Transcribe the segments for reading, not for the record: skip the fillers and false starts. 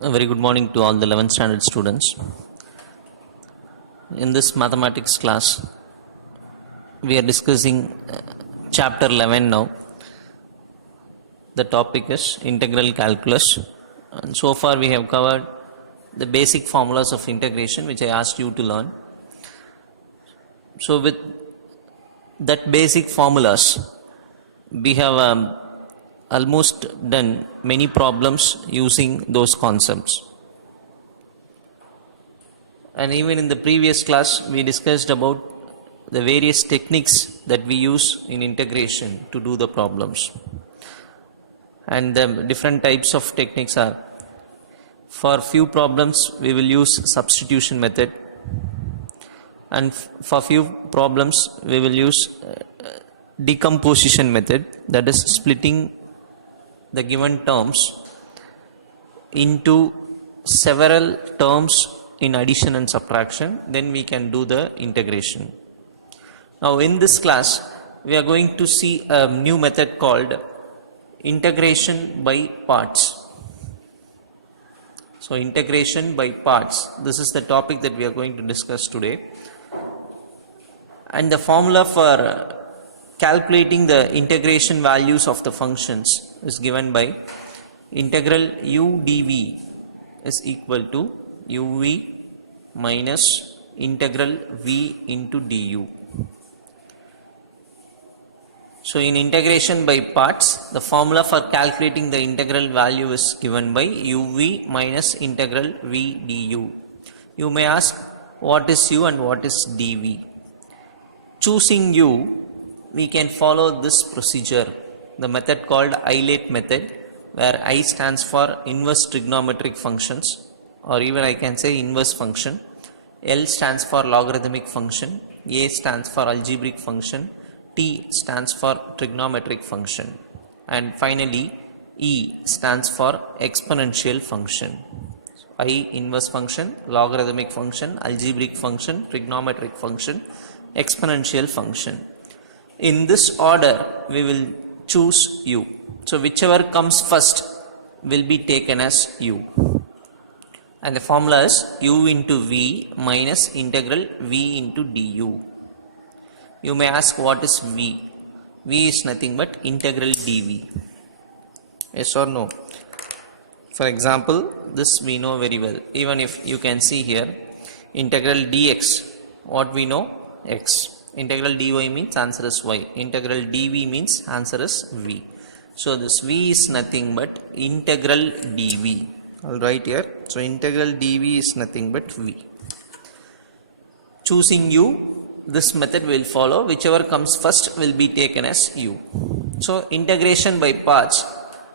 A very good morning to all the 11th standard students. In this mathematics class, we are discussing chapter 11 now. The topic is integral calculus. And so far we have covered the basic formulas of integration which I asked you to learn. So with that basic formulas, we have almost done many problems using those concepts. And even in the previous class, we discussed about the various techniques that we use in integration to do the problems. And the different types of techniques are, for few problems we will use substitution method, and for few problems we will use decomposition method, that is splitting the given terms into several terms in addition and subtraction. Then we can do the integration. Now in this class we are going to see a new method called integration by parts. So integration by parts, this is the topic that we are going to discuss today. And the formula for calculating the integration values of the functions is given by integral u dv is equal to uv minus integral v into du. So in integration by parts, the formula for calculating the integral value is given by uv minus integral v du. You may ask, what is u and what is dv? Choosing u, we can follow this procedure, the method called Eilert method, where I stands for inverse trigonometric functions, or even I can say inverse function. L stands for logarithmic function, A stands for algebraic function, T stands for trigonometric function, and finally E stands for exponential function. So, I inverse function, logarithmic function, algebraic function, trigonometric function, exponential function. In this order we will choose u. So whichever comes first will be taken as u. And the formula is u into v minus integral v into du. You may ask, what is v? V is nothing but integral dv. Yes or no? For example, this we know very well. Even if you can see here, integral dx, what we know? X. Integral dy means answer is y. Integral dv means answer is v. So this v is nothing but integral dv. I'll write here. So integral dv is nothing but v. Choosing u, this method will follow. Whichever comes first will be taken as u. So integration by parts,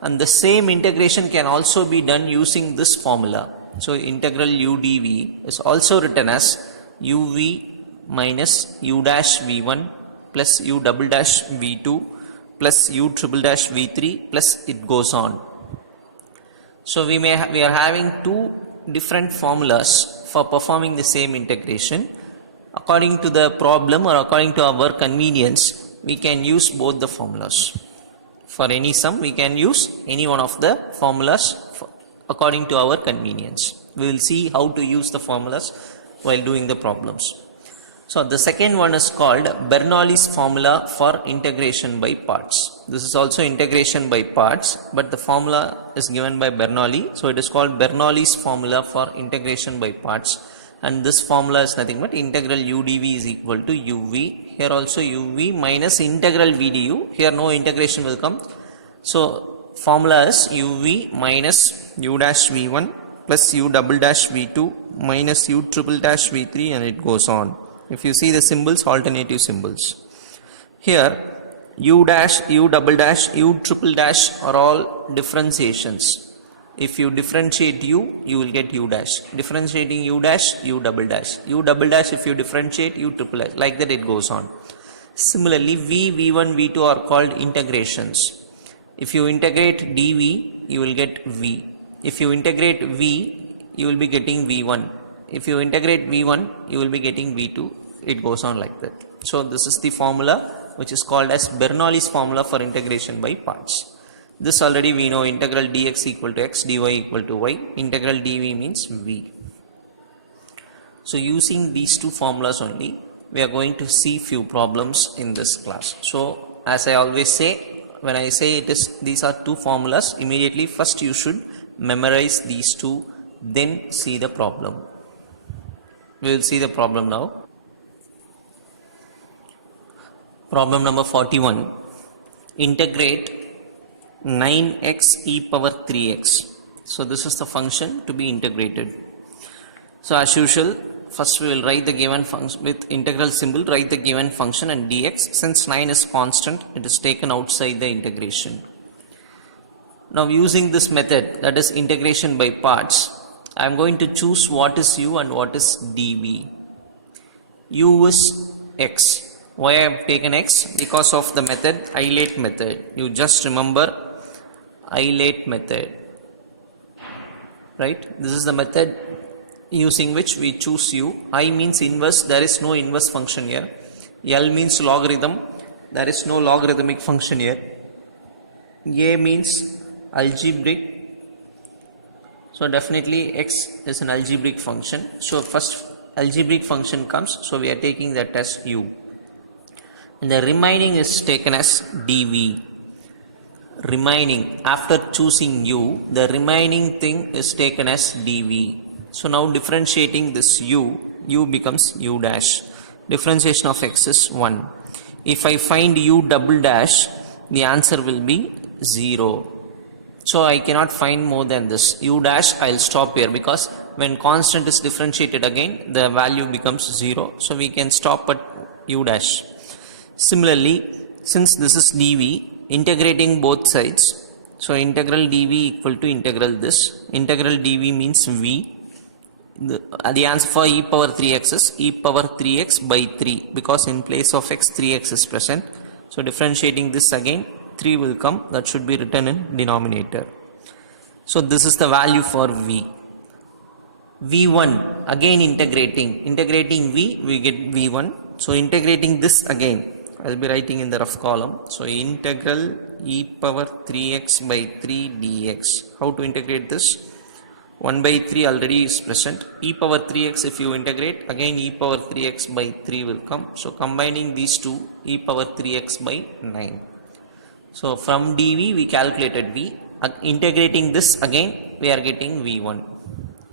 and the same integration can also be done using this formula. So integral u dv is also written as uv minus u dash v1 plus u double dash v2 plus u triple dash v3 plus it goes on. So we are having two different formulas for performing the same integration. According to the problem or according to our convenience, we can use both the formulas. For any sum we can use any one of the formulas according to our convenience. We will see how to use the formulas while doing the problems. So the second one is called Bernoulli's formula for integration by parts. This is also integration by parts, but the formula is given by Bernoulli. So it is called Bernoulli's formula for integration by parts. And this formula is nothing but integral u dv is equal to uv. Here also uv minus integral v du. Here no integration will come. So formula is uv minus u dash v1 plus u double dash v2 minus u triple dash v3, and it goes on. If you see the symbols, alternative symbols. Here u dash, u double dash, u triple dash are all differentiations. If you differentiate u, you will get u dash. Differentiating u dash, u double dash. U double dash if you differentiate, u triple dash. Like that it goes on. Similarly, v, v1, v2 are called integrations. If you integrate dv, you will get v. If you integrate v, you will be getting v1. If you integrate v1, you will be getting v2. It goes on like that. So this is the formula which is called as Bernoulli's formula for integration by parts. This already we know, integral dx equal to x, dy equal to y. Integral dv means v. So using these two formulas only, we are going to see few problems in this class. So as I always say, when I say these are two formulas, immediately first you should memorize these two, then see the problem. We will see the problem now. Problem number 41. Integrate 9x e power 3x. So this is the function to be integrated. So as usual, first we will write the given function with integral symbol, write the given function and dx. Since 9 is constant, it is taken outside the integration. Now using this method, that is integration by parts, I am going to choose what is u and what is dv. U is x. Why I have taken x? Because of the method isolate method. You just remember isolate method, right? This is the method using which we choose u. I means inverse, there is no inverse function here. L means logarithm, there is no logarithmic function here. A means algebraic, so definitely x is an algebraic function. So first algebraic function comes, so we are taking that as u. And the remaining is taken as dv. Remaining, after choosing u, the remaining thing is taken as dv. So now differentiating this u becomes u dash. Differentiation of x is 1. If I find u double dash, the answer will be 0. So I cannot find more than this. U dash, I will stop here, because when constant is differentiated again, the value becomes 0. So we can stop at u dash. Similarly, since this is dv, integrating both sides, so integral dv equal to integral this. Integral dv means v. The answer for e power 3x is e power 3x by 3, because in place of x, 3x is present. So differentiating this again, 3 will come, that should be written in denominator. So this is the value for v. v1, again integrating v, we get v1. So integrating this again, I will be writing in the rough column. So integral e power 3x by 3 dx. How to integrate this? 1 by 3 already is present. E power 3x, if you integrate, again e power 3x by 3 will come. So combining these two, e power 3x by 9. So from dv we calculated v. Integrating this again, we are getting v1.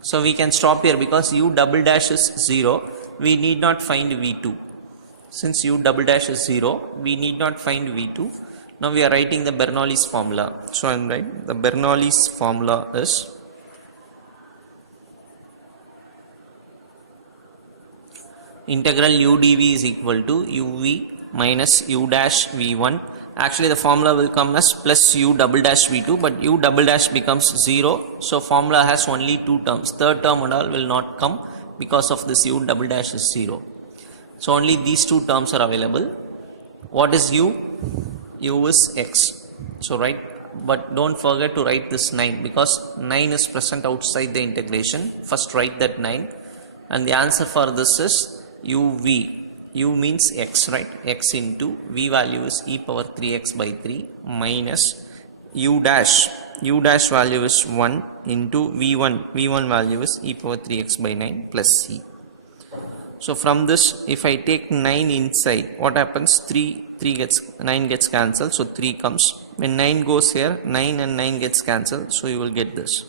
So we can stop here, because u double dash is 0. We need not find v2. Since u double dash is 0, we need not find v2. Now we are writing the Bernoulli's formula. So I am writing the Bernoulli's formula is integral u dv is equal to uv minus u dash v1. Actually the formula will come as plus u double dash v2, but u double dash becomes 0. So formula has only two terms. Third term and all will not come, because of this u double dash is 0. So only these two terms are available. What is u? U is x. So write, but don't forget to write this 9, because 9 is present outside the integration. First write that 9, and the answer for this is uv. U means x, right? X into v value is e power 3x by 3 minus u dash. U dash value is 1 into v1. v1 value is e power 3x by 9 plus c. So from this, if I take 9 inside, what happens? 9 gets cancelled, so 3 comes. When 9 goes here, 9 and 9 gets cancelled, so you will get this.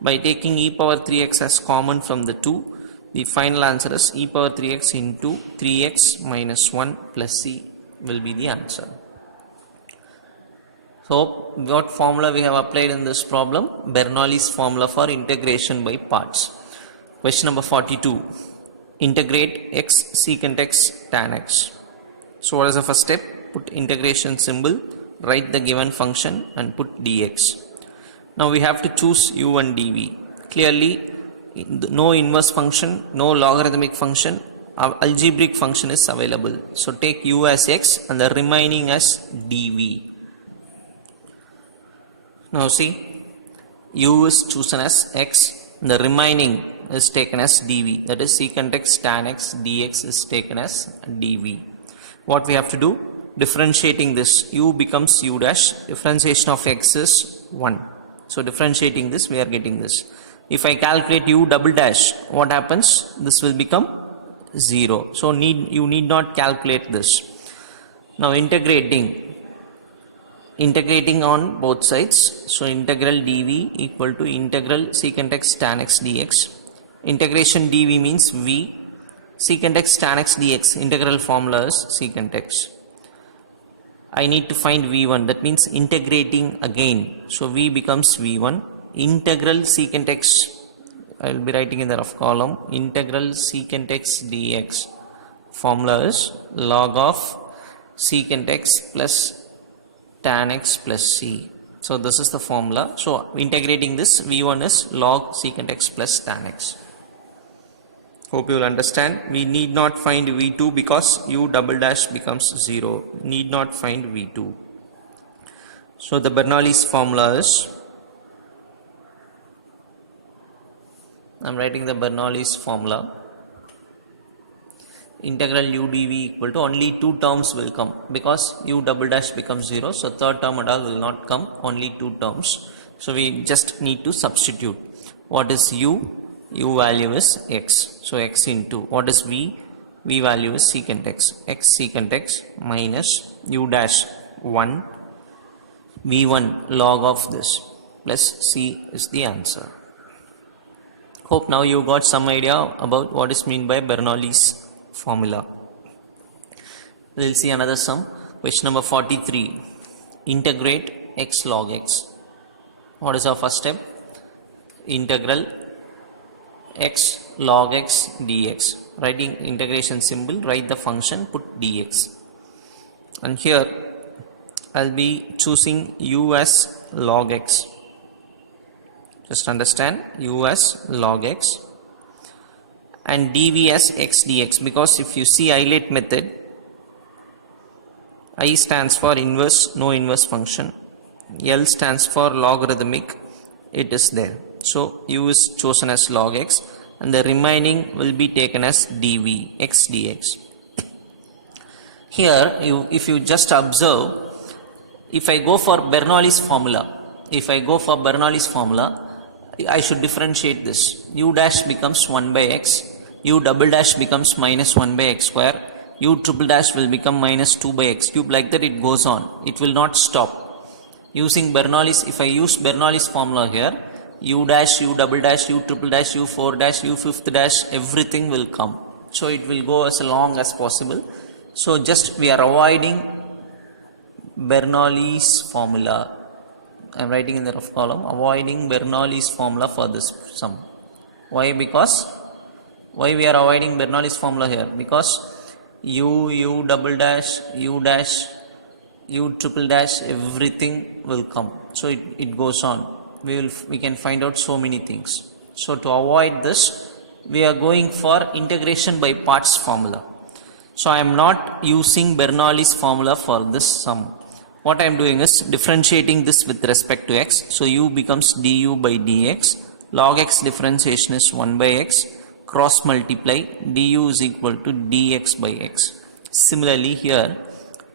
By taking e power 3x as common from the 2, the final answer is e power 3x into 3x minus 1 plus c will be the answer. So what formula we have applied in this problem? Bernoulli's formula for integration by parts. Question number 42. Integrate x secant x tan x. So what is the first step? Put integration symbol, write the given function and put dx. Now we have to choose u and dv. Clearly no inverse function, no logarithmic function, algebraic function is available. So take u as x and the remaining as dv. Now see, u is chosen as x, the remaining is taken as dv, that is secant x tan x dx is taken as dv. What we have to do? differentiating this, u becomes u dash, differentiation of x is 1. So differentiating this, we are getting this. If I calculate u double dash, what happens? This will become 0. So you need not calculate this. Now integrating on both sides. So integral dv equal to integral secant x tan x dx. Integration dv means v, secant x tan x dx, integral formula is secant x. I need to find v1, that means integrating again. So v becomes v1, integral secant x, I will be writing in the rough column, integral secant x dx formula is log of secant x plus tan x plus c. So this is the formula. So integrating this, v1 is log secant x plus tan x. Hope you will understand. We need not find v2 because u double dash becomes 0. Need not find v2. So the Bernoulli's formula is, I am writing the Bernoulli's formula. Integral u dv equal to, only 2 terms will come because u double dash becomes 0. So third term at all will not come, only 2 terms. So we just need to substitute. What is u? U value is x. So x into, what is v? V value is secant x. X secant x minus u dash 1 v1 log of this plus c is the answer. Hope now you got some idea about what is meant by Bernoulli's formula. We will see another sum. Question number 43. Integrate x log x. What is our first step? Integral x log x dx. Writing integration symbol, write the function, put dx. And here I'll be choosing u as log x. Just understand, u as log x, and dv as x dx, because if you see Eilert method, I stands for inverse, no inverse function, L stands for logarithmic, it is there. So u is chosen as log x and the remaining will be taken as dv x dx. Here if you just observe, if I go for Bernoulli's formula, I should differentiate this. U dash becomes 1 by x, u double dash becomes minus 1 by x square, u triple dash will become minus 2 by x cube, like that it goes on. It will not stop. Using Bernoulli's, if I use Bernoulli's formula here, u dash, u double dash, u triple dash, u 4 dash, u fifth dash, everything will come. So it will go as long as possible. So just we are avoiding Bernoulli's formula. I am writing in the rough column, avoiding Bernoulli's formula for this sum. Why? Because why we are avoiding Bernoulli's formula here? Because u double dash, u dash, u triple dash, everything will come. So it goes on. We can find out so many things. So to avoid this, we are going for integration by parts formula. So I am not using Bernoulli's formula for this sum. What I am doing is differentiating this with respect to x. So u becomes du by dx, log x differentiation is 1 by x, cross multiply, du is equal to dx by x. Similarly here,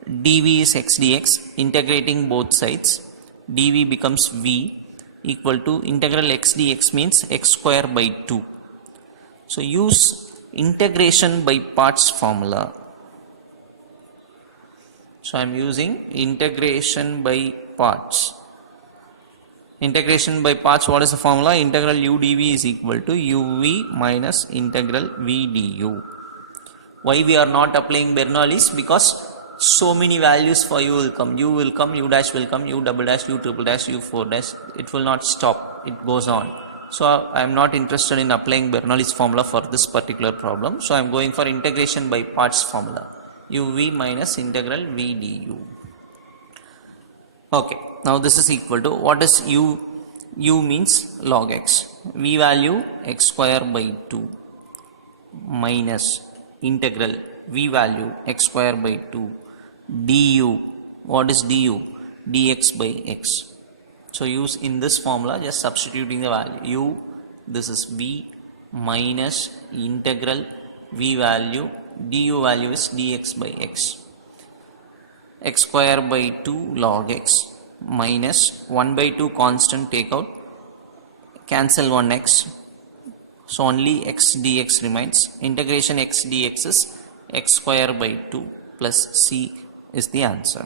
dv is x dx, integrating both sides, dv becomes v equal to integral x dx means x square by 2. So use integration by parts formula. So I am using integration by parts. Integration by parts, what is the formula? Integral u dv is equal to uv minus integral v du. Why we are not applying Bernoulli's? Because so many values for u will come. U will come, u dash will come, u double dash, u triple dash, u 4 dash. It will not stop. It goes on. So I am not interested in applying Bernoulli's formula for this particular problem. So I am going for integration by parts formula. uv minus integral v du. Okay, now this is equal to, what is u? U means log x. V value x square by 2 minus integral v value x square by 2 du. What is du? Dx by x. So use in this formula, just substituting the value. U, this is v minus integral v value, du value is dx by x. x square by 2 log x minus 1 by 2 constant take out, cancel 1x, so only x dx remains. Integration x dx is x square by 2 plus c is the answer.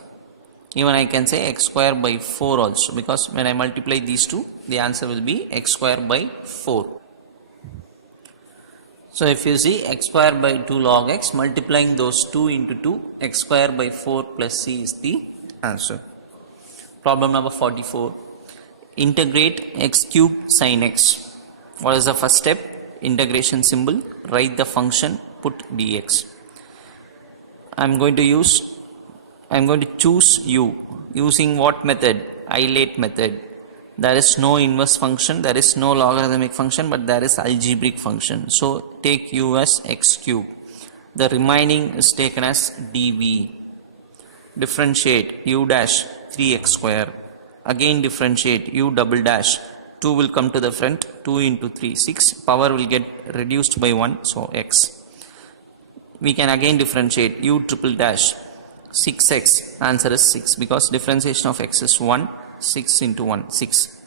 Even I can say x square by 4 also, because when I multiply these two, the answer will be x square by 4. So if you see x square by 2 log x, multiplying those 2 into 2, x square by 4 plus c is the answer. Problem number 44. Integrate x cube sin x. What is the first step? Integration symbol, write the function, put dx. I am going to choose u using what method? Eilate method. There is no inverse function, there is no logarithmic function, but there is algebraic function. So take u as x cube. The remaining is taken as dv. Differentiate u dash 3x square. Again differentiate u double dash. 2 will come to the front, 2 into 3, 6. Power will get reduced by 1, so x. We can again differentiate u triple dash. 6x, answer is 6, because differentiation of x is 1, 6 into 1, 6.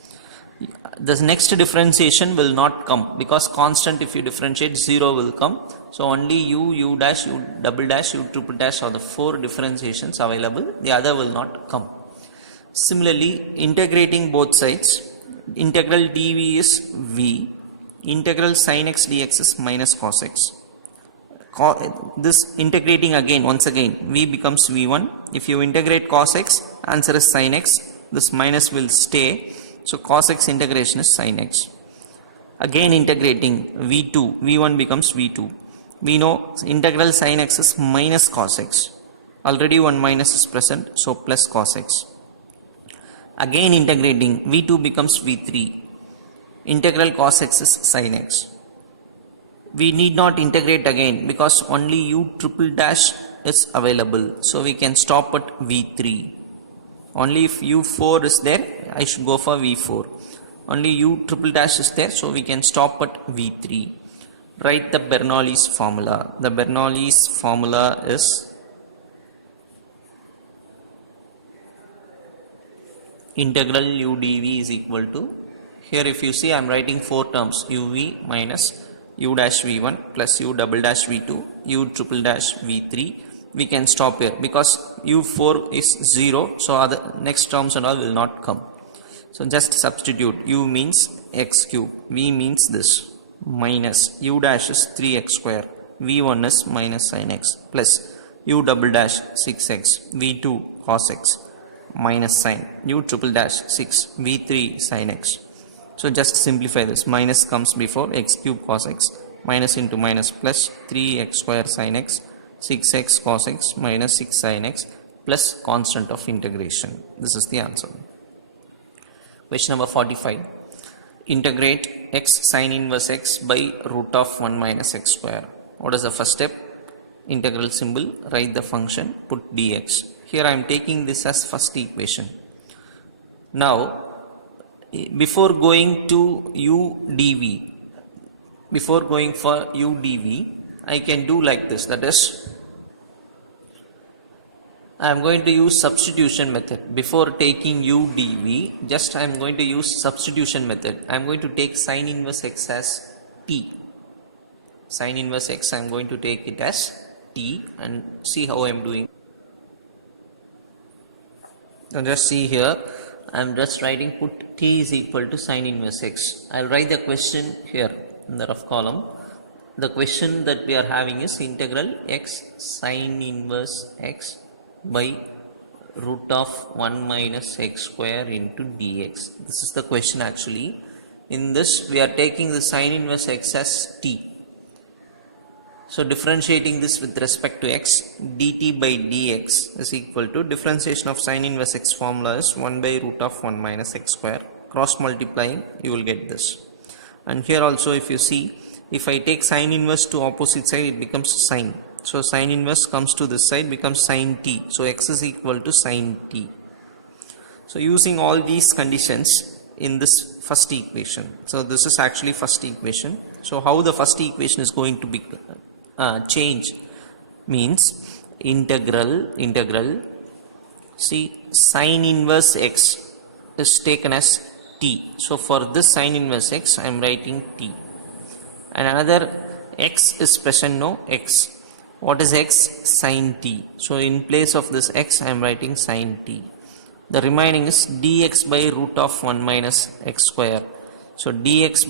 The next differentiation will not come, because constant, if you differentiate, 0 will come. So only u dash, u double dash, u triple dash are the 4 differentiations available. The other will not come. Similarly, integrating both sides, integral dv is v, integral sin x dx is minus cos x. This integrating again, once again, v becomes v1. If you integrate cos x, answer is sin x. This minus will stay. So cos x integration is sin x. Again integrating v2, v1 becomes v2. We know integral sin x is minus cos x. Already one minus is present, so plus cos x. Again integrating, v2 becomes v3. Integral cos x is sin x. We need not integrate again, because only u triple dash is available. So we can stop at v3. Only if u4 is there, I should go for v4. Only u triple dash is there, so we can stop at v3. Write the Bernoulli's formula. The Bernoulli's formula is integral u dv is equal to, here if you see I am writing 4 terms, uv minus u dash v1 plus u double dash v2, u triple dash v3. We can stop here, because u4 is 0, so other next terms and all will not come. So just substitute. U means x cube, v means this, minus u dash is 3x square, v1 is minus sin x, plus u double dash 6x, v2 cos x, minus sin, u triple dash 6, v3 sin x. So just simplify this. Minus comes before, x cube cos x, minus into minus plus 3x square sin x, 6x cos x minus 6 sin x plus constant of integration. This is the answer. Question number 45. Integrate x sin inverse x by root of 1 minus x square. What is the first step? Integral symbol, write the function, put dx. Here I am taking this as first equation. Now, before going to u dv, before going for u dv, I can do like this, that is, I am going to use substitution method. Before taking u dv, just I am going to use substitution method. I am going to take sin inverse x as t. Sin inverse x, I am going to take it as t, and see how I am doing. Now just see here, I am just writing put t is equal to sin inverse x. I will write the question here in the rough column. The question that we are having is integral x sin inverse x by root of 1 minus x square into dx. This is the question actually. In this we are taking the sin inverse x as t. So differentiating this with respect to x, dt by dx is equal to, differentiation of sin inverse x formula is 1 by root of 1 minus x square. Cross multiplying, you will get this. And here also if you see, if I take sin inverse to opposite side, it becomes sin. So sin inverse comes to this side, becomes sin t. So x is equal to sin t. So using all these conditions in this first equation. So this is actually first equation. So how the first equation is going to be change means integral See, sine inverse x is taken as t. So for this sine inverse x, I am writing t. And another x is present, no x. What is x? Sine t. So in place of this x, I am writing sine t. The remaining is dx by root of 1 minus x square. So dx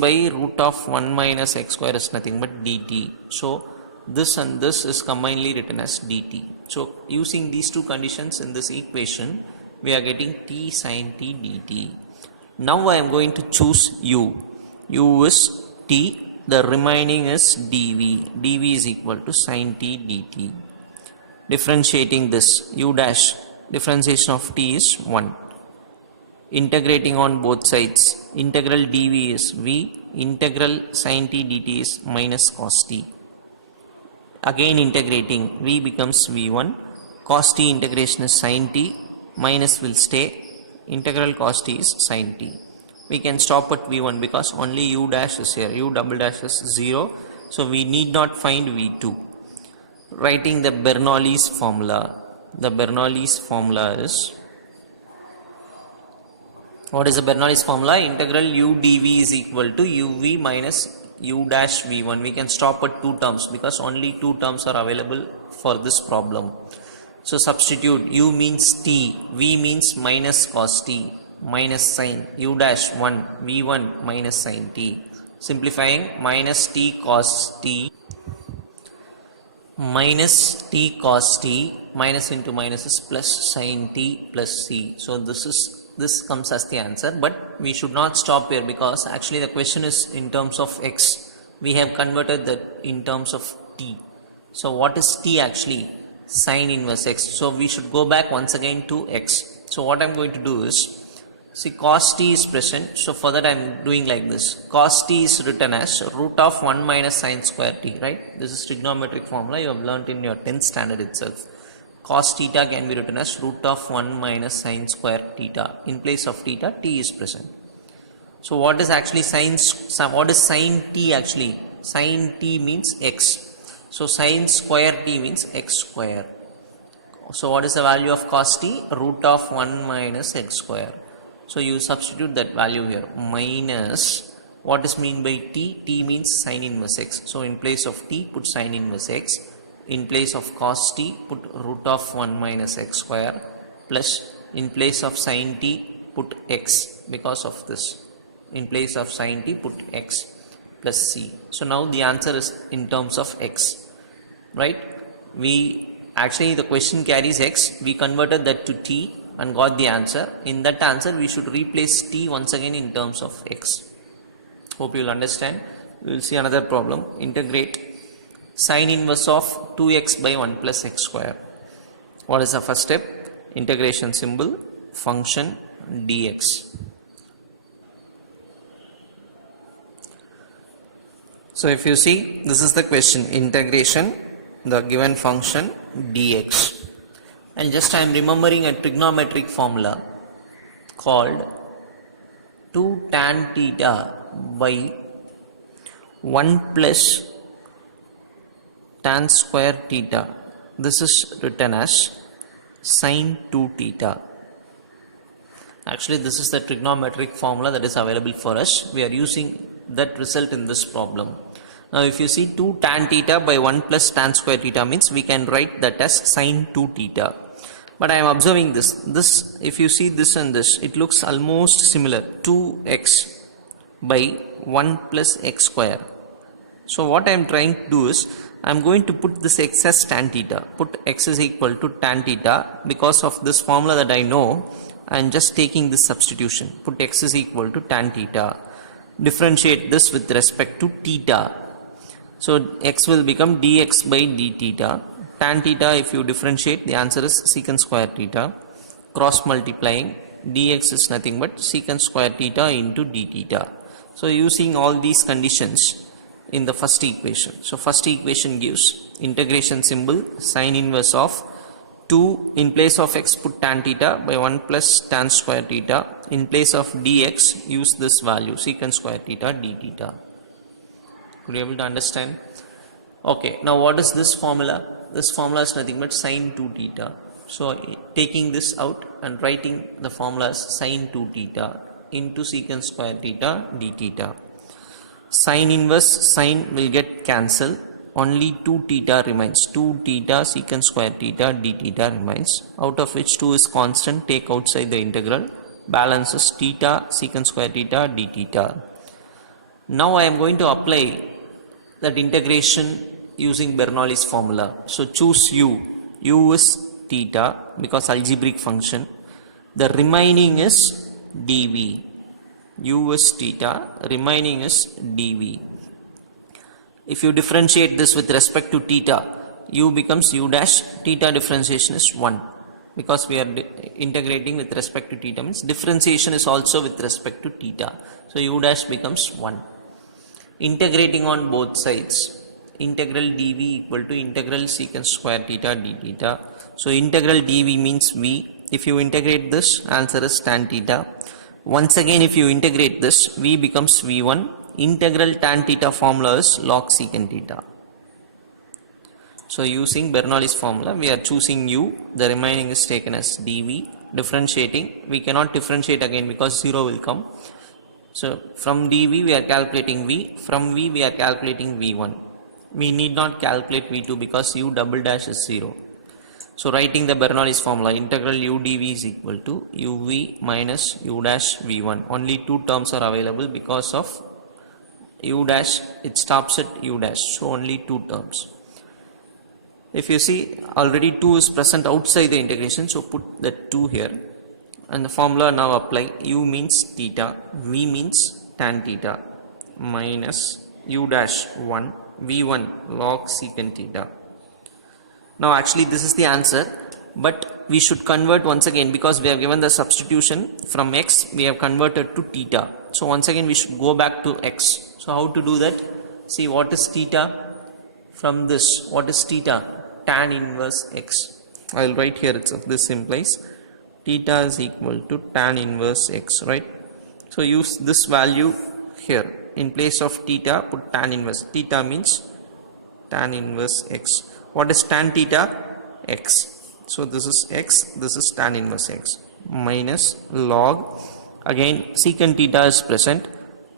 by root of 1 minus x square is nothing but dt. So this and this is commonly written as dt. So using these two conditions in this equation, we are getting t sine t dt. Now I am going to choose u. U is t, the remaining is dv. dv is equal to sine t dt. Differentiating this, u dash, differentiation of t is 1. Integrating on both sides, integral dv is v, integral sine t dt is minus cos t. Again integrating, v becomes v1, cos t integration is sine t, minus will stay, integral cos t is sine t. We can stop at v1 because only u dash is here, u double dash is 0, so we need not find v2. Writing the Bernoulli's formula. The Bernoulli's formula is, what is the Bernoulli's formula? Integral u dv is equal to uv minus u dash v1. We can stop at 2 terms because only 2 terms are available for this problem. So substitute, u means t, v means minus cos t, minus sine, u dash 1, v1 minus sine t. Simplifying, minus t cos t, minus t cos t, minus into minus is plus sine t plus c. So this comes as the answer, but we should not stop here because actually the question is in terms of x. We have converted that in terms of t. So what is t actually? Sine inverse x. So we should go back once again to x. So what I am going to do is, see, cos t is present, so for that I am doing like this. Cos t is written as root of 1 minus sine square t, right? This is trigonometric formula you have learnt in your 10th standard itself. Cos theta can be written as root of 1 minus sine square theta. In place of theta, t is present. So what is actually sine t actually? Sine t means x. So sine square t means x square. So what is the value of cos t? Root of 1 minus x square. So you substitute that value here. Minus, what is mean by t? T means sine inverse x. So in place of t, put sine inverse x. In place of cos t, put root of 1 minus x square, plus in place of sin t, put x because of this. In place of sin t, put x plus c. So now the answer is in terms of x, right? The question carries x, we converted that to t and got the answer. In that answer, we should replace t once again in terms of x. Hope you will understand. We will see another problem. Integrate sine inverse of 2x by 1 plus x square. What is the first step? Integration symbol, function dx. So if you see, this is the question, integration, the given function dx. And just I am remembering a trigonometric formula called 2 tan theta by 1 plus tan square theta. This is written as sine 2 theta. Actually, this is the trigonometric formula that is available for us. We are using that result in this problem. Now, if you see 2 tan theta by 1 plus tan square theta means we can write that as sine 2 theta. But I am observing this, if you see this and this, it looks almost similar. 2x by 1 plus x square. So what I am trying to do is, I am going to put this x as tan theta. Put x is equal to tan theta. Because of this formula that I know, I am just taking this substitution. Put x is equal to tan theta. Differentiate this with respect to theta. So x will become dx by d theta. Tan theta, if you differentiate, the answer is secant square theta. Cross multiplying, dx is nothing but secant square theta into d theta. So using all these conditions in the first equation. So first equation gives integration symbol, sine inverse of 2, in place of x put tan theta by 1 plus tan square theta. In place of dx, use this value, secant square theta d theta. Could you able to understand? Okay, now what is this formula? This formula is nothing but sine 2 theta. So taking this out and writing the formula as sin 2 theta into secant square theta d theta. Sin inverse sin will get cancelled. Only 2 theta remains. 2 theta secant square theta d theta remains. Out of which 2 is constant. Take outside the integral. Balances theta secant square theta d theta. Now I am going to apply that integration using Bernoulli's formula. So choose u. U is theta because algebraic function. The remaining is dv. U is theta, remaining is dv. If you differentiate this with respect to theta, u becomes u dash, theta differentiation is 1. Because we are integrating with respect to theta means differentiation is also with respect to theta. So u dash becomes 1. Integrating on both sides, integral dv equal to integral secant square theta d theta. So integral dv means v. If you integrate this, answer is tan theta. Once again, if you integrate this, v becomes v1. Integral tan theta formula is log secant theta. So using Bernoulli's formula, we are choosing u. The remaining is taken as dv. Differentiating, we cannot differentiate again because 0 will come. So from dv we are calculating v. From v we are calculating v1. We need not calculate v2 because u double dash is 0. So writing the Bernoulli's formula, integral u dv is equal to uv minus u dash v1. Only 2 terms are available because of u dash, it stops at u dash. So only 2 terms. If you see, already 2 is present outside the integration. So put the 2 here. And the formula now apply. U means theta, v means tan theta, minus u dash 1, v1 log secant theta. Now actually this is the answer, but we should convert once again because we have given the substitution from x, we have converted to theta. So once again we should go back to x. So how to do that? See, what is theta? From this, what is theta? Tan inverse x. I will write here itself. This implies theta is equal to tan inverse x, right? So use this value here. In place of theta, put tan inverse. Theta means tan inverse x. What is tan theta? X. So this is x, this is tan inverse x. Minus log, again secant theta is present.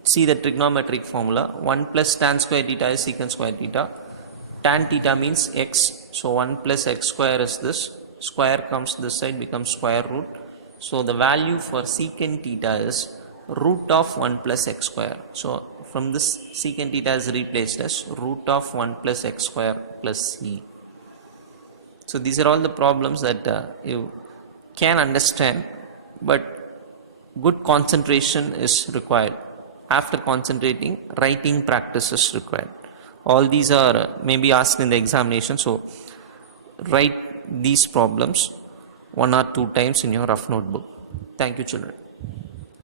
See the trigonometric formula. 1 plus tan square theta is secant square theta. Tan theta means x. So 1 plus x square is this. Square comes this side, becomes square root. So the value for secant theta is root of 1 plus x square. So from this secant theta is replaced as root of 1 plus x square plus c. So these are all the problems that you can understand, but good concentration is required. After concentrating, writing practice is required. All these are maybe asked in the examination. So write these problems 1 or 2 times in your rough notebook. Thank you, children.